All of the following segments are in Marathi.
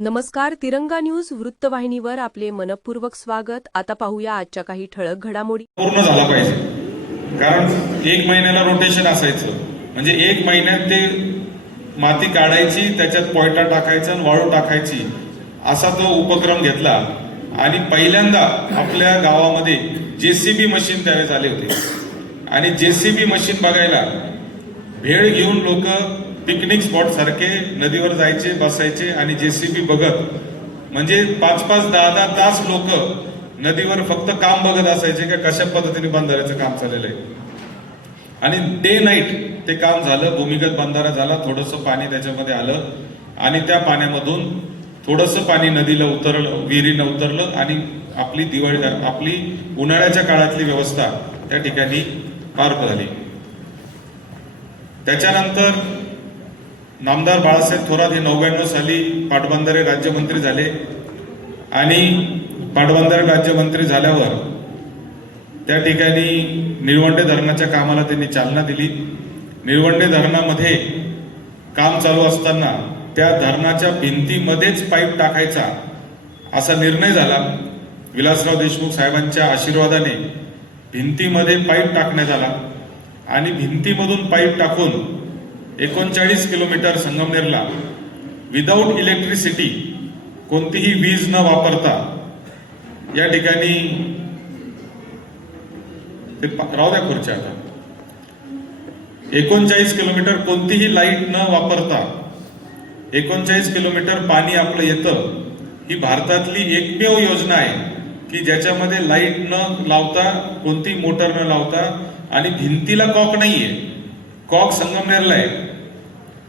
नमस्कार तिरंगा न्यूज वृत्तवाहिनीवर आपले मनपूर्वक स्वागत. आता पाहूया आजच्या काही ठळक घडामोडी. पूर्ण झाला पाहिजे. कारण एक महिन्याला रोटेशन असायचं. म्हणजे एक महिन्यात ते माती काढायची त्याच्यात पोयटा टाकायचा आणि वाळू टाकायची असा तो उपक्रम घेतला. आणि पहिल्यांदा आपल्या गावामध्ये जेसीबी मशीन त्यावेळेस आले होते. आणि जेसीबी मशीन बघायला भेळ घेऊन लोक पिकनिक स्पॉट सारखे नदीवर जायचे बसायचे आणि जेसीबी बघत म्हणजे पाच पाच दहा दहा तास लोक नदीवर फक्त काम बघत असायचे का कशा पद्धतीने बंधाऱ्याचं काम चाललेलं आहे. आणि डे नाईट ते काम झालं भूमिगत बंधारा झाला थोडंसं पाणी त्याच्यामध्ये आलं आणि त्या पाण्यामधून थोडंसं पाणी नदीला उतरलं विहिरीला उतरलं आणि आपली दिवाळी आपली उन्हाळ्याच्या काळातली व्यवस्था त्या ठिकाणी पार झाली त्याच्यानंतर नामदार बाळासाहेब थोरात हे नव्याण्णव साली पाटबंधारे राज्यमंत्री झाले. आणि पाटबंधारे राज्यमंत्री झाल्यावर त्या ठिकाणी निळवंडे धरणाच्या कामाला त्यांनी चालना दिली. निळवंडे धरणामध्ये काम चालू असताना त्या धरणाच्या भिंतीमध्येच पाईप टाकायचा असा निर्णय झाला. विलासराव देशमुख साहेबांच्या आशीर्वादाने भिंतीमध्ये पाईप टाकण्यात आला. आणि भिंतीमधून पाईप टाकून एकोणचाळीस किलोमीटर संगमनेरला विदाऊट इलेक्ट्रिसिटी कोणतीही वीज न वापरता या ठिकाणी ते राहू द्या खुर्च्या आता. एकोणचाळीस किलोमीटर कोणतीही लाइट न वापरता एकोणचाळीस किलोमीटर पाणी आपलं येतं ही भारतातली एकमेव योजना आहे की ज्याच्यामध्ये लाइट न लावता कोणती मोटर न लावता आणि भिंतीला कॉक नाहीये. कॉक संगमनेरला आहे.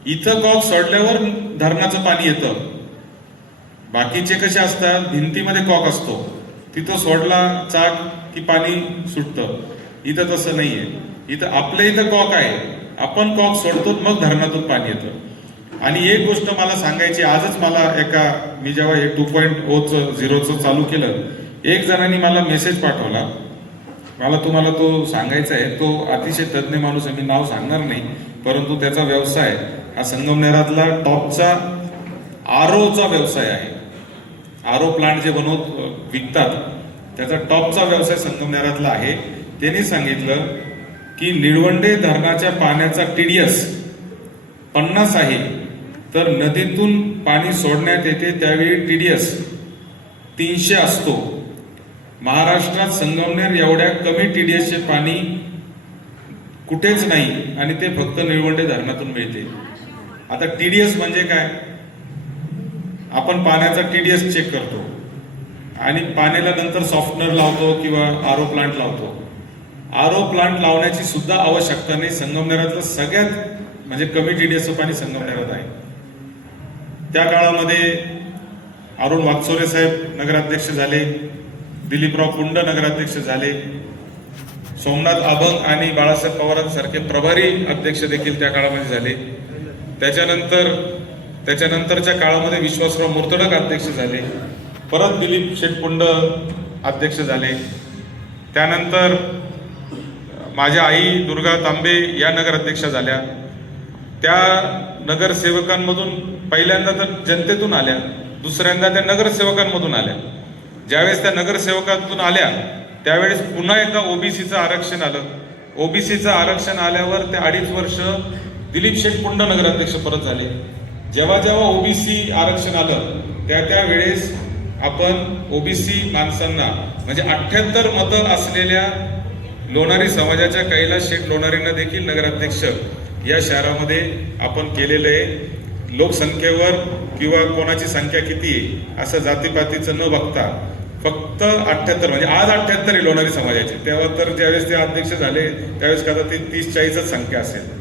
इथं कॉक सोडल्यावर धरणाचं पाणी येतं. बाकीचे कसे असतात भिंतीमध्ये कॉक असतो. तिथं सोडला चाक की पाणी सुटतं. इथं तसं नाहीये. इथं आपल्या इथं कॉक आहे. आपण कॉक सोडतो मग धरणातून पाणी येतं. आणि एक गोष्ट मला सांगायची आजच मला एका मी जेव्हा हे टू पॉईंट ओचं झिरोचं चालू केलं एक जणांनी मला मेसेज पाठवला. मला तुम्हाला तो सांगायचा आहे. तो अतिशय तज्ज्ञ माणूस आहे मी नाव सांगणार नाही परंतु त्याचा व्यवसाय हा संगमनेरातला टॉपचा आरोचा व्यवसाय आहे. आरो प्लांट जे बनवत विकतात त्याचा टॉपचा व्यवसाय संगमनेरातला आहे. त्यांनी सांगितलं की निळवंडे धरणाच्या पाण्याचा टीडीएस पन्नास आहे तर नदीतून पाणी सोडण्यात येते त्यावेळी टीडीएस तीनशे असतो. महाराष्ट्रात संगमनेर एवढ्या कमी टीडीएसचे पाणी कुठेच नाही आणि ते फक्त निळवंडे धरणातून मिळते. आता टीडीएस म्हणजे काय? आपण पाण्याचा टी डी एस चेक करतो. आणि पाण्याला नंतर सॉफ्टनर लावतो किंवा आरो प्लांट लावतो. आरो प्लांट लावण्याची सुद्धा आवश्यकता नाही. संगमनेरातलं सगळ्यात म्हणजे कमी टीडीएसचं पाणी संगमनेरात आहे. त्या काळामध्ये अरुण वागचोरे साहेब नगराध्यक्ष झाले दिलीपराव कुंड नगराध्यक्ष झाले सोमनाथ अभंग आणि बाळासाहेब पवारांसारखे प्रभारी अध्यक्ष देखील त्या काळामध्ये झाले. त्याच्यानंतर त्याच्यानंतरच्या काळामध्ये विश्वासराव मुर्तडक अध्यक्ष झाले. परत दिलीप शेटपुंड अध्यक्ष झाले. त्यानंतर माझ्या आई दुर्गा तांबे या नगराध्यक्षा झाल्या. त्या नगरसेवकांमधून पहिल्यांदा तर जनतेतून आल्या. दुसऱ्यांदा त्या नगरसेवकांमधून आल्या. ज्यावेळेस त्या नगरसेवकातून आल्या त्यावेळेस पुन्हा एकदा ओबीसीचं आरक्षण आलं. ओबीसीचं आरक्षण आल्यावर ते अडीच वर्ष दिलीप शेठ पुंड नगराध्यक्ष परत झाले. जेव्हा जेव्हा ओबीसी आरक्षण आलं त्या त्या वेळेस आपण ओबीसी माणसांना म्हणजे अठ्ठ्याहत्तर मतं असलेल्या लोणारी समाजाच्या कैलास शेठ लोणारींना देखील नगराध्यक्ष या शहरामध्ये आपण केलेलं आहे. लोकसंख्येवर किंवा कोणाची संख्या किती आहे असं जातीपातीचं न बघता फक्त अठ्ठ्याहत्तर म्हणजे आज अठ्ठ्याहत्तर आहे लोणारी समाजाचे. तेव्हा तर ज्यावेळेस ते अध्यक्ष झाले त्यावेळेस कदाचित तीस चाळीसच संख्या असेल.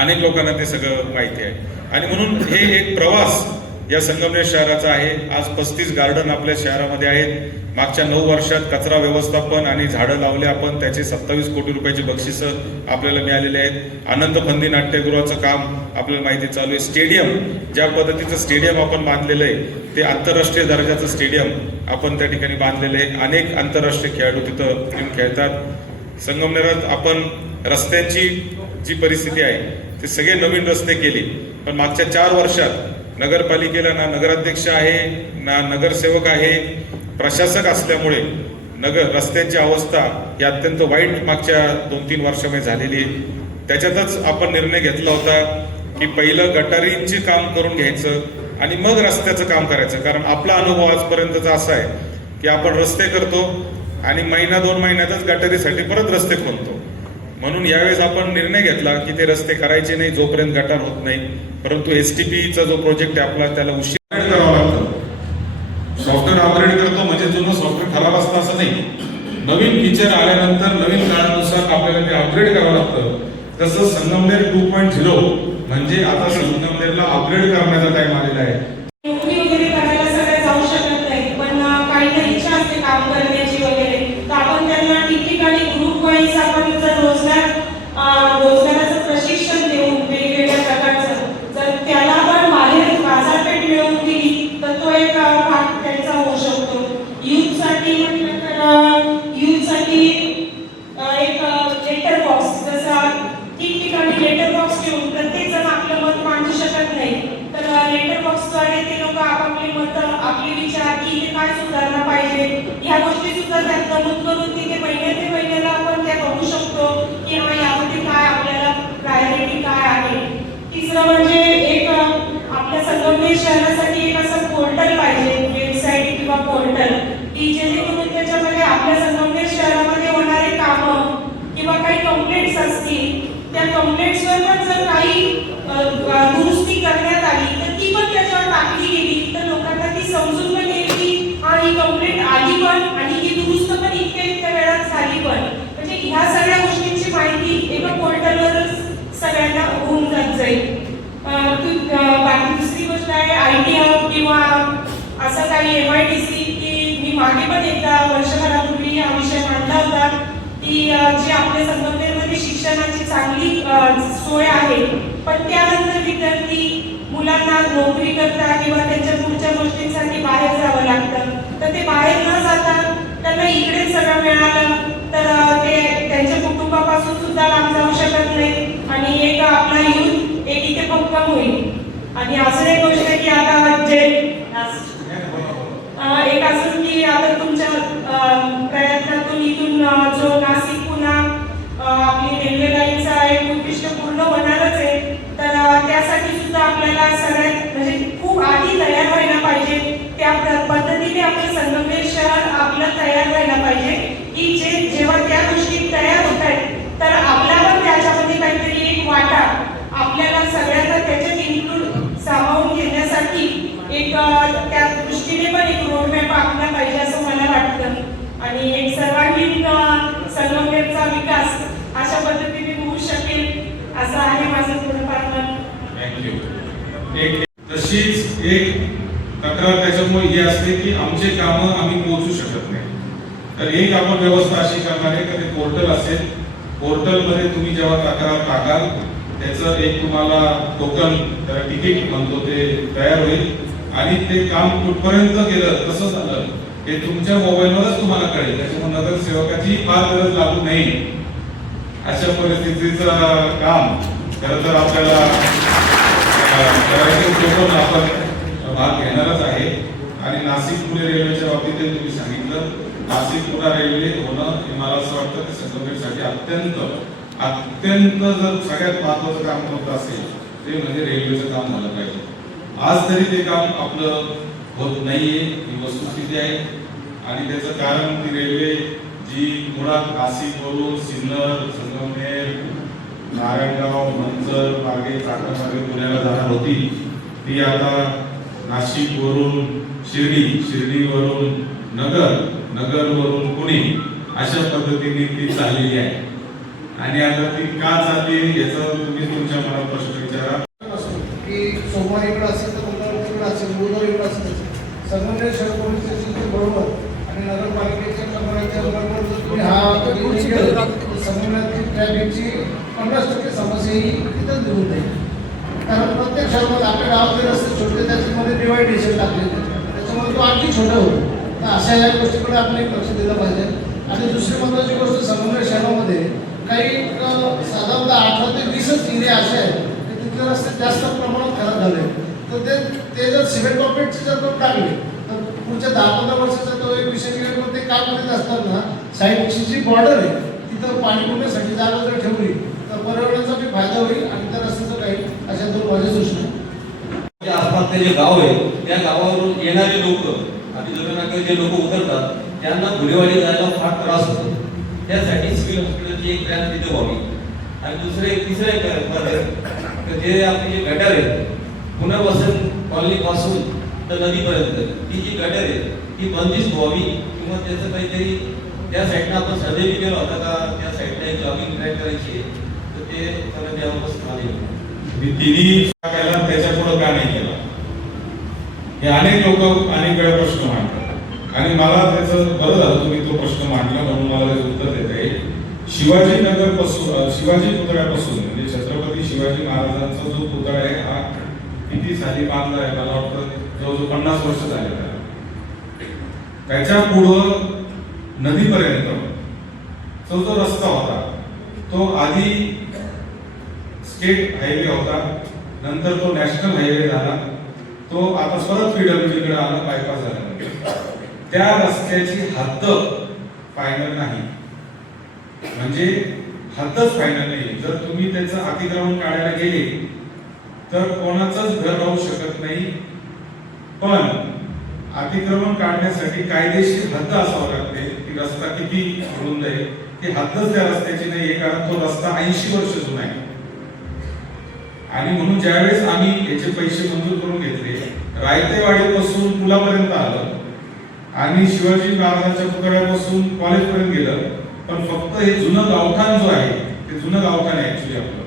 अनेक लोकांना ते सगळं माहिती आहे. आणि म्हणून हे एक प्रवास या संगमनेर शहराचा आहे. आज पस्तीस गार्डन आपल्या शहरामध्ये आहेत. मागच्या नऊ वर्षात कचरा व्यवस्थापन आणि झाडं लावले आपण. त्याचे सत्तावीस कोटी रुपयाची बक्षिसं आपल्याला मिळालेले आहेत. आनंद फंदी नाट्यगृहाचं काम आपल्याला माहिती चालू आहे. स्टेडियम ज्या पद्धतीचं स्टेडियम आपण बांधलेलं आहे ते आंतरराष्ट्रीय दर्जाचं स्टेडियम आपण त्या ठिकाणी बांधलेलं आहे. अनेक आंतरराष्ट्रीय खेळाडू तिथं खेळतात. संगमनेरात आपण रस्त्यांची जी परिस्थिती आहे ते सगळे नवीन रस्ते केले. पण मागच्या चार वर्षात नगरपालिकेला ना नगराध्यक्ष आहे ना नगरसेवक आहे प्रशासक असल्यामुळे नगर रस्त्यांची अवस्था ही अत्यंत वाईट मागच्या दोन तीन वर्षामध्ये झालेली आहे. त्याच्यातच आपण निर्णय घेतला होता की पहिलं गटारींचे काम करून घ्यायचं आणि मग रस्त्याचं काम करायचं. कारण आपला अनुभव आजपर्यंतचा असा आहे की आपण रस्ते करतो आणि महिना दोन महिन्यातच गटारीसाठी परत रस्ते खोलतो. म्हणून यावेळेस आपण निर्णय घेतला की ते रस्ते करायचे नाही जोपर्यंत गटार होत नाही. परंतु एस टी पीचा जो प्रोजेक्ट आहे आपला त्याला उशीर करावा लागतो. सॉफ्टवेअर अपग्रेड करतो म्हणजे जुनं सॉफ्टवेअर खराब असतं असं नाही. नवीन फीचर आल्यानंतर नवीन काळानुसार आपल्याला ते अपग्रेड करावं लागतं. तसं संगमनेर टू पॉईंट झिरो म्हणजे आता संगमनेरला अपग्रेड करण्याचा टाइम आलेला आहे नोकरी वगैरे करायला सगळे जाऊ शकत नाही पण अं, काहींना इच्छा असते काम करण्याची वगैरे तर आपण त्यांना ठिकठिकाणी ग्रुप वाईज आपण जर रोजगार अं, रोजगाराचं प्रशिक्षण देऊन वेगवेगळ्या प्रकारचं जर त्याला पण बाहेर बाजारपेठ मिळवून दिली तर तो एक अं, भाग त्यांचा होऊ शकतो युथसाठी म्हटलं तर युथसाठी एक लेटर बॉक्स जसं ठिकठिकाणी लेटर बॉक्स ठेवून प्रत्येक जण आपलं मत मांडू शकत नाही तर लेटर बॉक्सद्वारे ते लोक आपापली मत आपले विचार की इथे काय सुधारणा पाहिजे ह्या गोष्टी सुद्धा त्यात नमूद करून तिथे महिन्या ते महिन्याला आपण त्या बघू शकतो की हा यामध्ये काय आपल्याला प्रायोरिटी काय आहे तिसरं म्हणजे एक अ, आपल्या संगमनेर शहरासाठी एक असं पोर्टल पाहिजे वेबसाईट किंवा पोर्टल की जेणेकरून त्याच्यामध्ये आपल्या संगमनेर शहरामध्ये होणारे कामं किंवा काही कंप्लेंट्स असतील त्या कंप्लेंट्सवर पण जर काही अ, अ, दुरुस्ती करण्यात आली तर ती पण त्याच्यावर टाकली गेली तर लोकांना ती समजून पण येईल की हा ही कंप्लेंट आली पण आणि ही दुरुस्त पण इतक्या इतक्या वेळात झाली पण म्हणजे ह्या सगळ्या गोष्टींची माहिती एका पोर्टलवरच सगळ्यांना होऊन जात जाईल. बाकी दुसरी गोष्ट आहे आय टी हब किंवा असं काही एम आय टी सी की मी मागे पण एकदा वर्षभरापूर्वी हा विषय मांडला होता की जी आपल्या संगमनेरमध्ये शिक्षणाची चांगली सोय आहे पण त्यानंतर विद्यार्थी मुलांना नोकरी करता किंवा त्यांच्या पुढच्या गोष्टींसाठी बाहेर जावं लागतं. तर ते बाहेर न जाता त्यांना इकडे सगळं मिळालं तर ते पासून सुद्धा लांब जाऊ शकत नाही. आणि एक आपला युथ एक इथे पक्का होईल. आणि असं एक गोष्ट आहे की आता म्हणजे, जे एक असं की आता तुमच्या प्रयत्नातून इथून जो नाशिक पुन्हा आपली रेल्वे लाईनचा एक उद्दिष्ट पूर्ण होणारच आहे तर त्यासाठी सुद्धा आपल्याला सगळ्यात म्हणजे खूप आधी तयार व्हायला पाहिजे. त्या पद्धतीने आपलं संगमनेर शहर आपलं तयार व्हायला पाहिजे. की जे जेव्हा त्या गोष्टी तयार होत आहेत तर आपल्याला पण त्याच्यामध्ये काहीतरी एक वाटा आपल्याला सगळ्यांना त्याच्यात इन्क्लूड सामावून घेण्यासाठी एक त्या दृष्टीने पण एक रोडमॅप आखला पाहिजे असं मला वाटतं. आणि एक सर्वांगीण संगमनेरचा विकास अशा पद्धतीने होऊ शकेल असं आहे माझं थोडंफार मन तशीच एक तक्रार त्याच्यामुळे ही असते की आमचे कामं आम्ही पोहोचू शकत नाही. तर एक आपण व्यवस्था अशी करणार आहे का ते पोर्टल असेल पोर्टलमध्ये तुम्ही जेव्हा तक्रार टाकाल त्याचं एक तुम्हाला टोकन त्याला तिकीट म्हणतो ते तयार होईल. आणि ते काम कुठपर्यंत गेलं कसं झालं हे तुमच्या मोबाईलवरच तुम्हाला कळेल. त्याच्यामुळे नगरसेवकाची फार गरज लागू नाही अशा परिस्थितीचं काम खरं तर आपल्याला करायचं पण आपण भाग घेणारच आहे. आणि नाशिक पुणे रेल्वेच्या बाबतीत तुम्ही सांगितलं. नाशिकपुरा रेल्वे होणं हे मला असं वाटतं की संगमेसाठी अत्यंत अत्यंत जर सगळ्यात महत्वाचं काम होत असेल ते म्हणजे रेल्वेचं काम झालं पाहिजे. आज तरी ते काम आपलं होत नाहीये ही वस्तुस्थिती आहे. आणि त्याचं कारण ती रेल्वे जी मुळात नाशिकवरून सिन्नर संगमनेर नारायणगाव मंचर मार्गे चाकण मागे पुण्याला जाणार होती ती आता नाशिकवरून शिर्डी शिर्डीवरून नगर नगरवरून पुणे अशा पद्धतीने ती चाललेली आहे. आणि आता ती का चालली याचं तुम्ही तुमच्या मनात प्रश्न विचारा. की सोमवार इकडं असेल तर मंगळवार इकडं असेल गुरुवार इकडं असेल संगमनेर शहर पोलीस स्टेशनच्या बरोबर आणि नगरपालिकेच्या कंपन्यांच्या बरोबर जर तुम्ही हा संगमनेरची ट्रॅफिकची पन्नास टक्के समस्या ही तिथंच निघून जाईल. कारण प्रत्येक शहरामध्ये आपल्या गावातले रस्ते छोटे त्याच्यामध्ये डिवायडेशन टाकले त्याच्यामुळे तो आणखी छोटा होतो. अशा या गोष्टीकडे आपण एक लक्ष दिलं पाहिजे. आणि दुसरी महत्त्वाची गोष्ट संगमनेर शहरामध्ये काही साधारणतः अठरा ते वीसच एरिया असे आहेत की तिथले रस्ते जास्त प्रमाणात खराब झाले. तर ते ते जर सिमेंट कॉन्क्रीटचे जर करून टाकले तर पुढच्या दहा पंधरा वर्षाचा तो एक विषय निघाला ते काम करत असताना साईडची जी बॉर्डर आहे तिथं पाणी पुरण्यासाठी जागा जर ठेवली तर पर्यावरणाचा बी फायदा होईल आणि त्या रस्त्याचं काही अशा दोन माझ्या सूचना आसपासचे जे गाव आहे त्या गावावरून येणारे लोक आणि जे लोक उतरतात त्यांना गुन्हेवाडी जायला फार त्रास होतो. त्यासाठी सिव्हिल हॉस्पिटलची एक ब्रँच तिथे व्हावी. आणि दुसरे एक तिसरं एक तर जे आपले जे गटर आहे पुनर्वसन कॉलनीपासून तर नदीपर्यंत ती जी गटर आहे ती बंदिस्त व्हावी. किंवा त्याचं काहीतरी त्या साईडनं आपण सर्वे केला होता का त्या साईडला एक जॉगिंग ट्रॅक करायची आहे तर ते परत त्यावर आले मी तिन्ही केला त्याच्या पुढे का नाही केला हे अनेक लोक अनेक वेळा प्रश्न मांडतात. आणि मला त्याचं बरं झालं तुम्ही तो प्रश्न मांडला म्हणून मला त्याचं उत्तर देता येईल. शिवाजीनगरपासून शिवाजी पुतळ्यापासून म्हणजे छत्रपती शिवाजी महाराजांचा जो पुतळा आहे हा किती साली बांधला आहे मला वाटतं जवळजवळ पन्नास वर्ष झालेला आहे त्याच्या पुढं नदीपर्यंत तो जो रस्ता होता तो आधी स्टेट हायवे होता नंतर तो नॅशनल हायवे झाला. तो आता परत पीडब्ल्यूडीकडे आला बायपास झाला. त्या रस्त्याची हद्द फायनल नाही. म्हणजे हद्दच फायनल नाही जर तुम्ही त्याचं अतिक्रमण काढायला गेले तर कोणाचंच घर राहू शकत नाही. पण अतिक्रमण काढण्यासाठी कायदेशीर हद्द असावं लागते. की रस्ता किती रुंद आहे ती हद्दच त्या रस्त्याची नाही आहे कारण तो रस्ता ऐंशी वर्ष जुना आहे. आणि म्हणून ज्यावेळेस आम्ही याचे पैसे मंजूर करून घेतले रायतेवाडीपासून पुलापर्यंत आलं. आणि शिवाजी महाराजांच्या पुतळ्यापासून कॉलेजपर्यंत गेलं. पण फक्त हे जुनं गावठाण जो आहे ते जुनं गावठाण आहे ऍक्च्युली आपलं.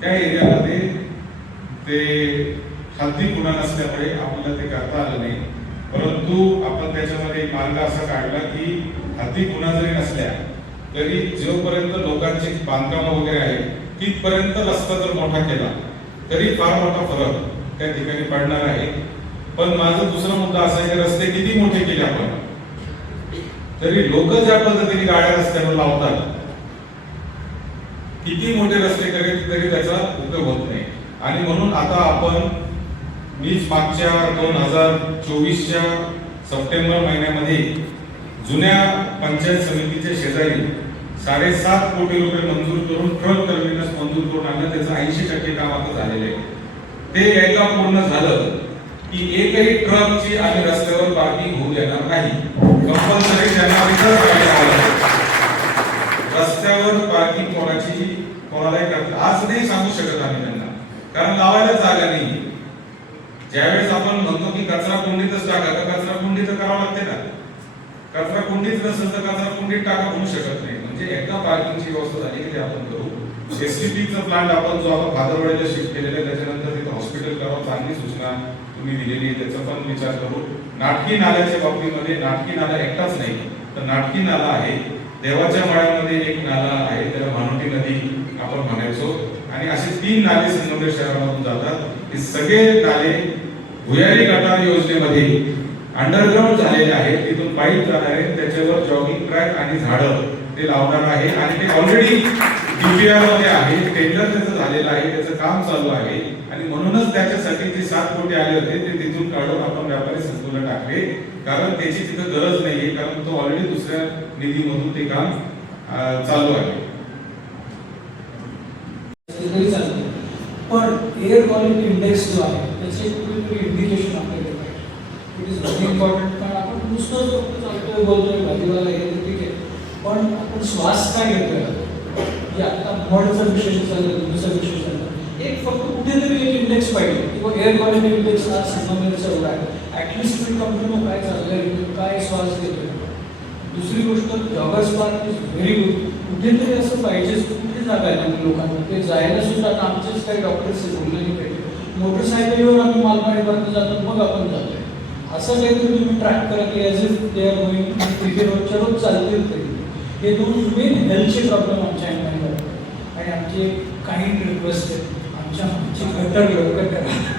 त्या एरियामध्ये ते हद्दी गुन्हा नसल्यामुळे आपल्याला ते करता आलं नाही. परंतु आपण त्याच्यामध्ये एक मार्ग असा काढला की हद्दी गुन्हा जरी नसल्या तरी जोपर्यंत लोकांची बांधकामं वगैरे आहेत तिथपर्यंत रस्ता जर मोठा केला. तरी फार मोठा फरक त्या ठिकाणी पडणार आहे. पण माझा दुसरा मुद्दा असा आहे की रस्ते किती मोठे केले आपण? तरी लोक ज्या पद्धतीने गाड्या रस्त्यावर लावतात किती मोठे रस्ते करेल तरी त्याचा उपयोग होत नाही. आणि म्हणून आता आपण मीच मागच्या दोन हजार चोवीसच्या सप्टेंबर महिन्यामध्ये जुन्या पंचायत समितीच्या शेजारी साडेसात कोटी रुपये मंजूर करून ट्रक टर्मिनस मंजूर करून आणलं. त्याचं ऐंशी टक्के काम आता झालेलं आहे. ते एकदा पूर्ण झालं की एकही ट्रकची आम्ही रस्त्यावर पार्किंग होऊ देणार नाही. कंपल्सरी त्यांना रिझर्व रस्त्यावर पार्किंग कोणाची कोणालाही करता आज नाही सांगू शकत आम्ही त्यांना. कारण लावायला जागा नाही. ज्यावेळेस आपण म्हणतो की कचरा कुंडीतच टाका तर कचरा कुंडी तर करावं लागते ना. कचरा कुंडीच नसेल तर कचरा कुंडीत टाका होऊ शकत नाही. म्हणजे एकदा पार्किंगची व्यवस्था झाली की ते आपण करू. एसटीपीचा प्लांट आपण जो आपण भादरवाडीला शिफ्ट केलेला आहे त्याच्यानंतर तिथं हॉस्पिटल करावं चांगली सूचना तुम्ही दिलेली आहे त्याचा पण विचार करू. नाटकी नाल्याच्या बाबतीमध्ये नाटकी नाला एकटाच नाही तर नाटकी नाला आहे. देवाच्या मळ्यामध्ये एक नाला आहे त्याला भानुटी नदी आपण म्हणायचो. आणि असे तीन नाले संगमनेर शहरामधून जातात. हे सगळे नाले भुयारी गटार योजनेमध्ये अंडरग्राऊंड झालेले आहेत. तिथून पाईप जाणार आहेत त्याच्यावर जॉगिंग ट्रॅक आणि झाडं ते लावणार आहे. आणि ते ऑलरेडी डीपीआरमध्ये आहे. टेंडर त्याचं झालेलं आहे. त्याचं काम चालू आहे. आणि म्हणूनच त्याच्यासाठी जे सात कोटी आले होते ते तिथून काढून आपण व्यापारी संतुलन टाकले. कारण त्याची तिथं गरज नाहीये. कारण तो ऑलरेडी दुसऱ्या निधीमधून ते काम चालू आहे. पण एअर क्वालिटी इंडेक्स जो आहे त्याचे कुठेतरी इंडिकेशन आपल्याकडे इट इज व्हेरी इम्पॉर्टंट कारण आपण नुसतं फक्त चालतोय बोलतोय भाजीवाला हे पण आपण श्वास काय घेतोय? की आता मडचा विशेष झालं दुसरा विशेष झालं एक फक्त कुठेतरी एक इंडेक्स पाहिजे. किंवा एअर क्वालिटी इंडेक्स हा संगमनेरचा एवढा आहे. ॲटलिस्ट तुम्ही कंपनीनं काय चाललंय काय श्वास घेतोय. दुसरी गोष्ट joggers park is very good कुठेतरी असं पाहिजे कुठे जागा आहे लोकांना? ते जायला सुद्धा आता आमचेच काही डॉक्टर्स बोलले पाहिजे मोटरसायकलीवर आम्ही मालपाडीपर्यंत जातो मग आपण जातोय. असं काहीतरी तुम्ही ट्रॅक करा की ॲज इफ तिथे रोजच्या रोज चालतील तरी हे दोन मेन हेल्थचे प्रॉब्लेम आमच्या आणि आमची एक काही रिक्वेस्ट आहे. आमच्या आमची गटर लवकर करा.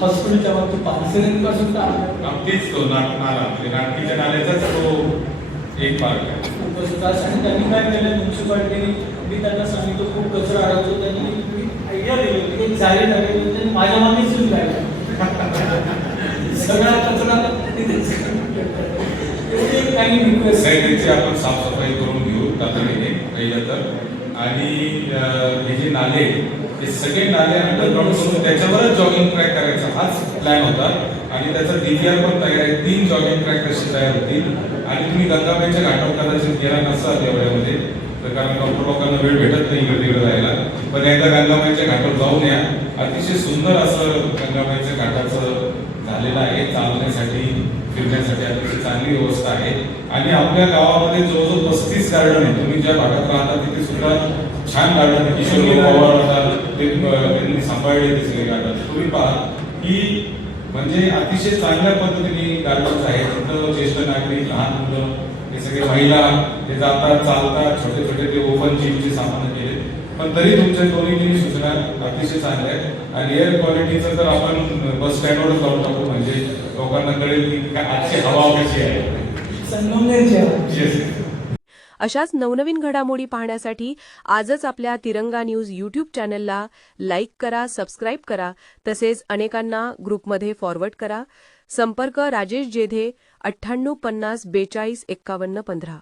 हॉस्पिटलच्या बाबतीत तर आम्हाला नक्कीच तो म्हणजे नाटकीच्या नाल्याचाच तो एक मार्ग आहे. उपस्थित आणि त्यांनी काय केलं? म्युन्सिपाल्टीने मी त्यांना सांगितलं खूप कचरा अडवतो त्यांनी एक जाळी टाकली म्हणजे माझ्या मागेच येऊन जायला सगळा कचरा तिथेच एवढी काही रिक्वेस्ट नाही आपण साफसफाई करून घेऊ तातडीने पहिलं तर. आणि हे जे नाले हे सगळे नाले अंडरग्राऊंड करून त्याच्यावरच जॉगिंग ट्रॅक करायचा. हाच प्लॅन होता. आणि त्याचा डीपीआर पण तयार आहे. तीन जॉगिंग ट्रॅक कसे तयार होतील. आणि तुम्ही गंगाबाईच्या घाटावर कदाचित गेला नसाल एवढ्यामध्ये तर कारण डॉक्टर लोकांना वेळ भेटत नाही इकडे तिकडे जायला. पण एकदा गंगाबाईच्या घाटावर जाऊन या. अतिशय सुंदर असं गंगाबाईच्या घाटाचं झालेलं आहे. चालण्यासाठी फिरण्यासाठी अतिशय चांगली व्यवस्था आहे. आणि आपल्या गावामध्ये जवळजवळ पस्तीस गार्डन आहे तुम्ही ज्या भागात राहता तिथे सुद्धा छान गार्डन आहे. किशोर पवार होतात ते सांभाळले ते सगळे गार्डन तुम्ही पहा की म्हणजे अतिशय चांगल्या पद्धतीने गार्डन्स आहेत. तिथं ज्येष्ठ नागरिक लहान मुलं हे सगळे महिला हे जातात चालतात. छोटे छोटे ते ओपन जिमचे सामान केले पण तरी तुमच्या दोन्ही सूचना अतिशय चांगल्या आहेत. आणि एअर क्वालिटीचं तर आपण बस स्टँडवरच लावून टाकू म्हणजे लोकांना कळेल की काय आजची हवा कशी आहे. अशाच नवनवीन घडामोडी पाहण्यासाठी आजच आपल्या तिरंगा न्यूज यूट्यूब चॅनलला लाईक करा सबस्क्राईब करा. तसेच अनेकांना ग्रुपमध्ये फॉरवर्ड करा. संपर्क राजेश जेधे अठ्ठ्याण्णव पन्नास बेचाळीस एक्कावन्न पंधरा.